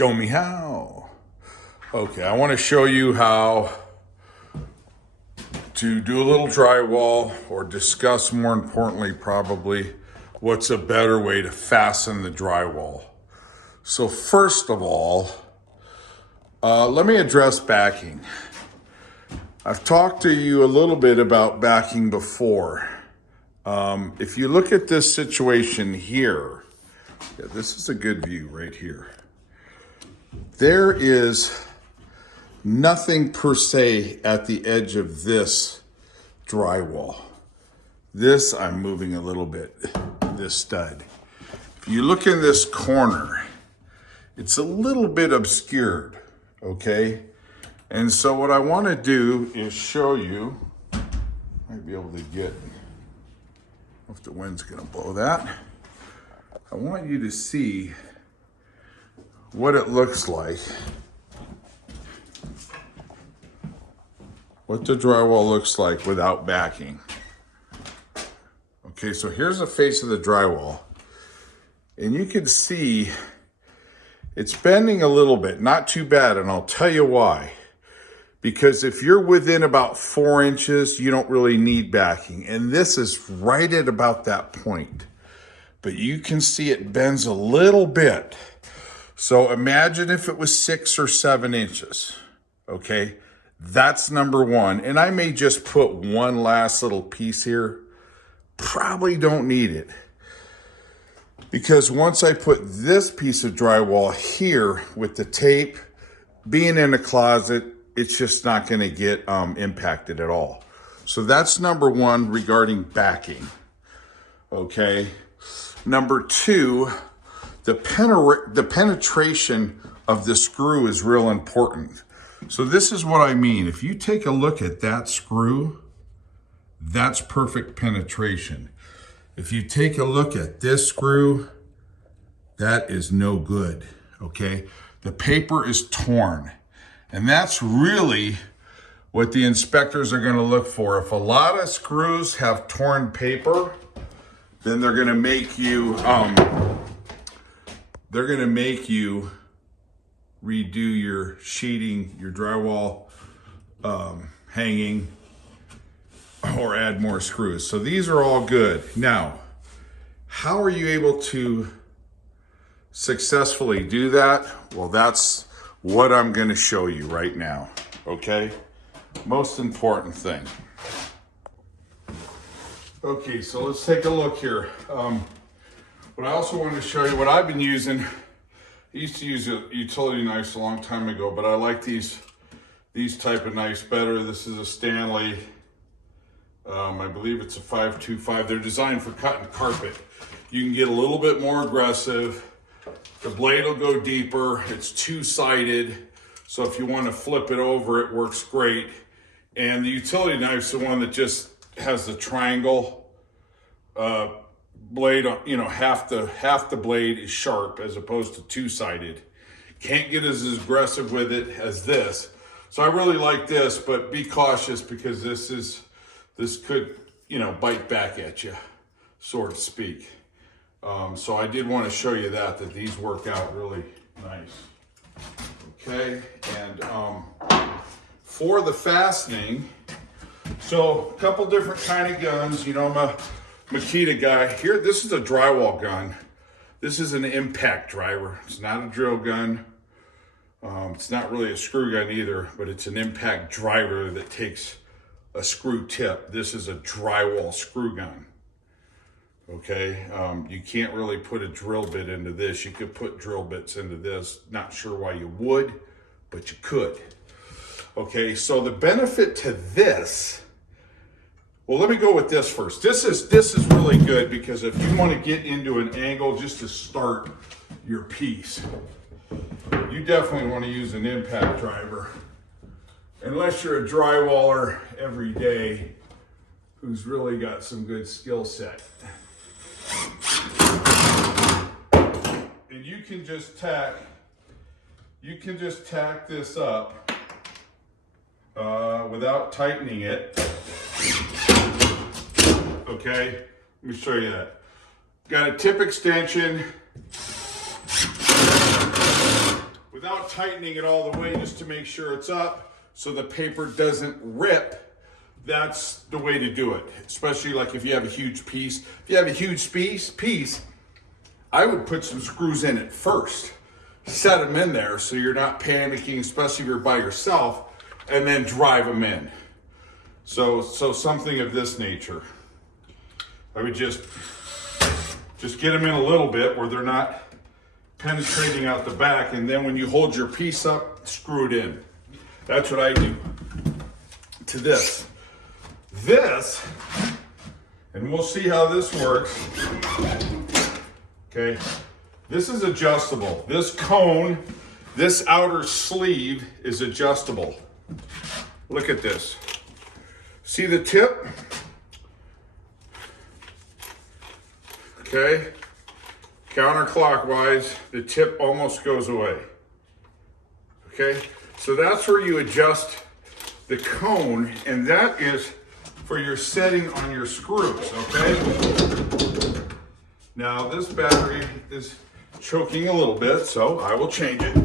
Show me how. Okay, I want to show you how to do a little drywall, or discuss, more importantly probably, what's a better way to fasten the drywall. So first of all, let me address backing. I've talked to you a little bit about backing before. If you look at this situation here, this is a good view right here. There is nothing per se at the edge of this drywall. This, I'm moving a little bit, this stud. If you look in this corner, it's a little bit obscured, okay? And so what I want to do is show you, might be able to get, if the wind's gonna blow that. I want you to see what it looks like. What the drywall looks like without backing. Okay, so here's the face of the drywall. And you can see it's bending a little bit, not too bad, and I'll tell you why. Because if you're within about 4 inches, you don't really need backing. And this is right at about that point. But you can see it bends a little bit. So imagine if it was 6 or 7 inches, okay? That's number one. And I may just put one last little piece here. Probably don't need it. Because once I put this piece of drywall here with the tape, being in a closet, it's just not gonna get impacted at all. So that's number one regarding backing, okay? Number two, the penetration of the screw is real important. So this is what I mean. If you take a look at that screw, that's perfect penetration. If you take a look at this screw, that is no good, okay? The paper is torn. And that's really what the inspectors are gonna look for. If a lot of screws have torn paper, then they're gonna make you, redo your sheeting, your drywall hanging, or add more screws. So these are all good. Now, how are you able to successfully do that? Well, that's what I'm gonna show you right now, okay? Most important thing. Okay, so let's take a look here. What I also wanted to show you, what I've been using, I used to use utility knives a long time ago, but I like these type of knives better. This is a Stanley, I believe it's a 525. They're designed for cutting carpet. You can get a little bit more aggressive. The blade will go deeper. It's two-sided, so if you want to flip it over, it works great. And the utility knife's the one that just has the triangle blade, you know, half the blade is sharp as opposed to two-sided. Can't get as aggressive with it as this. So I really like this, but be cautious because this could, you know, bite back at you, so to speak. So I did want to show you that these work out really nice. Okay, and for the fastening, so a couple different kind of guns. You know, I'm a Makita guy. Here, this is a drywall gun. This is an impact driver. It's not a drill gun. It's not really a screw gun either, but it's an impact driver that takes a screw tip. This is a drywall screw gun. Okay, you can't really put a drill bit into this. You could put drill bits into this. Not sure why you would, but you could. Okay, so the benefit to this, well, let me go with this first. This is really good because if you want to get into an angle just to start your piece, you definitely want to use an impact driver. Unless you're a drywaller every day who's really got some good skill set. And you can just tack this up without tightening it. Okay, let me show you that. Got a tip extension without tightening it all the way, just to make sure it's up so the paper doesn't rip. That's the way to do it, especially like if you have a huge piece. If you have a huge piece, I would put some screws in it first. Set them in there so you're not panicking, especially if you're by yourself, and then drive them in. So something of this nature. I would just get them in a little bit where they're not penetrating out the back, and then when you hold your piece up, screw it in. That's what I do to this. This, and we'll see how this works. Okay, this is adjustable. This cone, this outer sleeve is adjustable. Look at this. See the tip? Okay, counterclockwise, the tip almost goes away. Okay, so that's where you adjust the cone, and that is for your setting on your screws, okay? Now this battery is choking a little bit, so I will change it.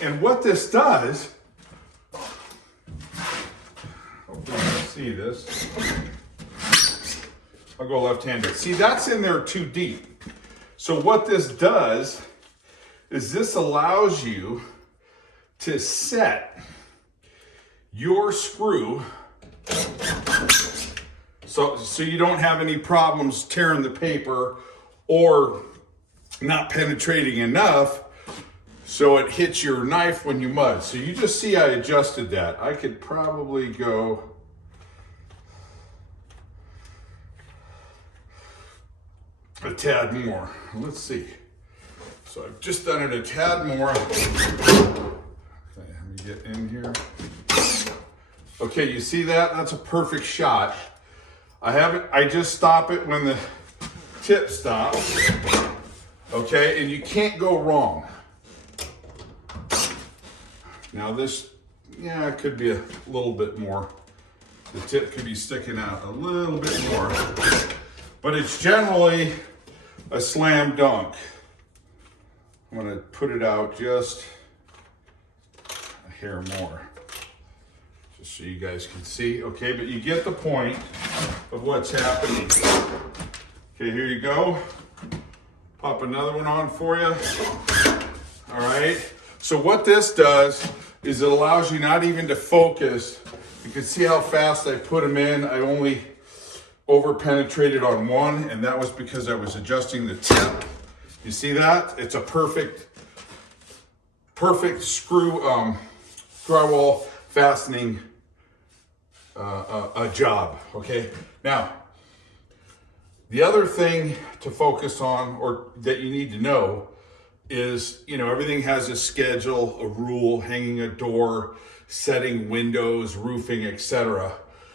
And what this does, hopefully you can see this. I'll go left-handed. See, that's in there too deep. So what this does is this allows you to set your screw so you don't have any problems tearing the paper or not penetrating enough so it hits your knife when you mud. So you just see I adjusted that. I could probably go a tad more. Let's see. So I've just done it a tad more. Okay, let me get in here. Okay, you see that? That's a perfect shot. I just stop it when the tip stops. Okay, and you can't go wrong. Now this, yeah, it could be a little bit more. The tip could be sticking out a little bit more, but it's generally a slam dunk. I'm gonna put it out just a hair more, just so you guys can see. Okay, but you get the point of what's happening. Okay, here you go. Pop another one on for you. All right, so what this does is it allows you not even to focus. You can see how fast I put them in. I only over penetrated on one, and that was because I was adjusting the tip. You see that? It's a perfect screw drywall fastening a job. Okay, now the other thing to focus on, or that you need to know, is, you know, everything has a schedule, a rule, hanging a door, setting windows, roofing, etc.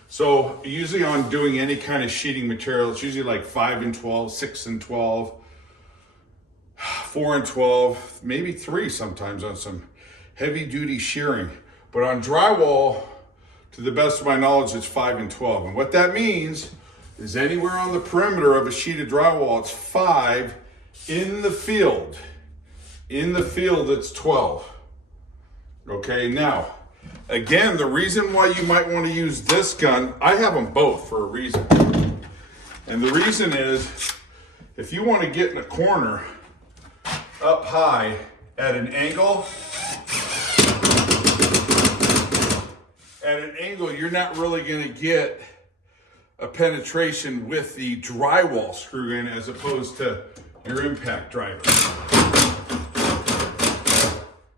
So usually on doing any kind of sheeting material, it's usually like 5 and 12, 6 and 12, 4 and 12, maybe 3 sometimes on some heavy duty shearing. But on drywall, to the best of my knowledge, it's 5 and 12. And what that means is anywhere on the perimeter of a sheet of drywall, it's 5. In the field, it's 12. Okay, now, again, the reason why you might want to use this gun, I have them both for a reason. And the reason is, if you want to get in a corner up high at an angle, you're not really going to get a penetration with the drywall screw in as opposed to your impact driver.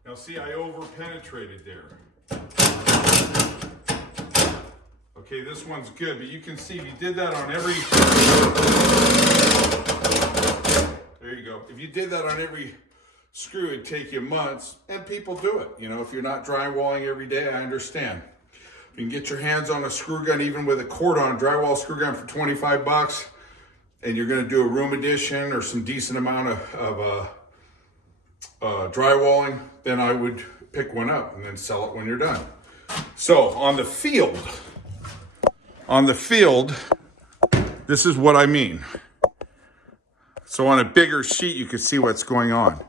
Now see, I over penetrated there. Okay, this one's good, but you can see if you did that on every, there you go. If you did that on every screw, it'd take you months, and people do it. You know, if you're not drywalling every day, I understand. You can get your hands on a screw gun, even with a cord on, a drywall screw gun for 25 bucks, and you're gonna do a room addition or some decent amount of drywalling, then I would pick one up and then sell it when you're done. So on the field, this is what I mean. So on a bigger sheet, you can see what's going on.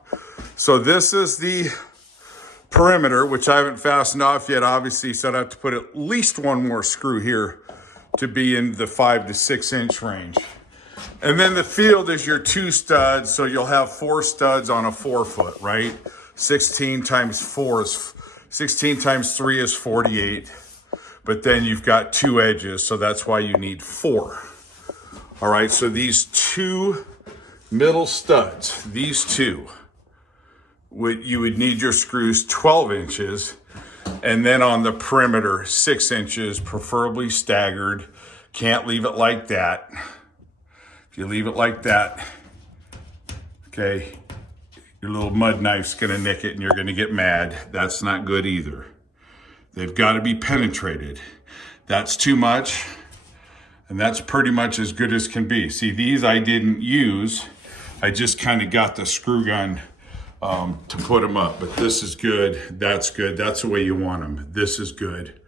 So this is the perimeter, which I haven't fastened off yet, obviously, so I'd have to put at least one more screw here to be in the 5 to 6 inch range. And then the field is your 2 studs, so you'll have 4 studs on a 4 foot, right? 16 times 4 is 16 times 3 is 48. But then you've got 2 edges, so that's why you need 4. All right, so these 2 middle studs, these 2, you would need your screws 12 inches, and then on the perimeter, 6 inches, preferably staggered. Can't leave it like that. If you leave it like that, okay, your little mud knife's gonna nick it and you're gonna get mad. That's not good either. They've gotta be penetrated. That's too much, and that's pretty much as good as can be. See, these I didn't use. I just kind of got the screw gun to put them up, but this is good. That's good. That's the way you want them. This is good.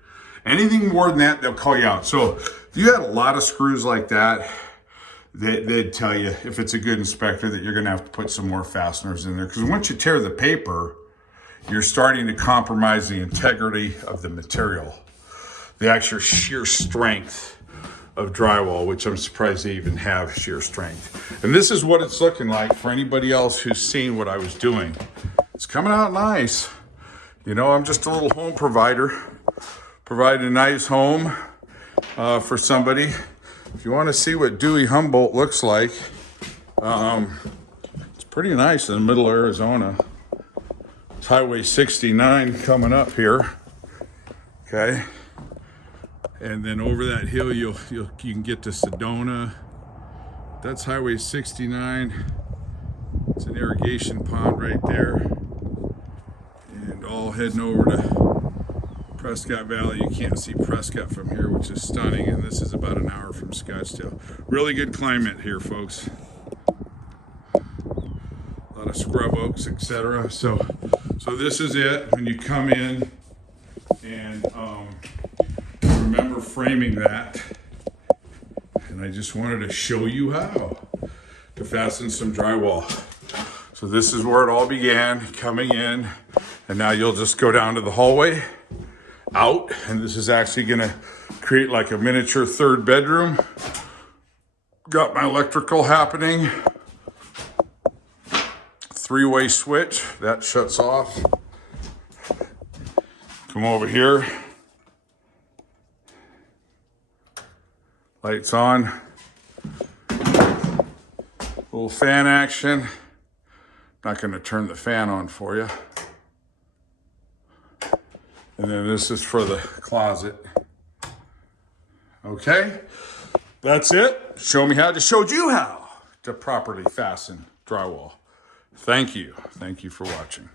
Anything more than that, they'll call you out. So if you had a lot of screws like that, they'd tell you, if it's a good inspector, that you're gonna have to put some more fasteners in there, because once you tear the paper, you're starting to compromise the integrity of the material, the actual shear strength of drywall, which I'm surprised they even have shear strength. And this is what it's looking like for anybody else who's seen what I was doing. It's coming out nice. You know, I'm just a little home provider, providing a nice home for somebody. If you want to see what Dewey Humboldt looks like, it's pretty nice in the middle of Arizona. It's Highway 69 coming up here, okay? And then over that hill, you can get to Sedona. That's Highway 69. It's an irrigation pond right there. And all heading over to Prescott Valley. You can't see Prescott from here, which is stunning. And this is about an hour from Scottsdale. Really good climate here, folks. A lot of scrub oaks, etc. So this is it when you come in, and remember framing that. And I just wanted to show you how to fasten some drywall. So this is where it all began, coming in, and now you'll just go down to the hallway, out, and this is actually gonna create like a miniature 3rd bedroom. Got my electrical happening. 3-way switch, that shuts off. Come over here. Lights on. Little fan action. Not gonna turn the fan on for you. And then this is for the closet. Okay, that's it. Showed you how to properly fasten drywall. Thank you for watching.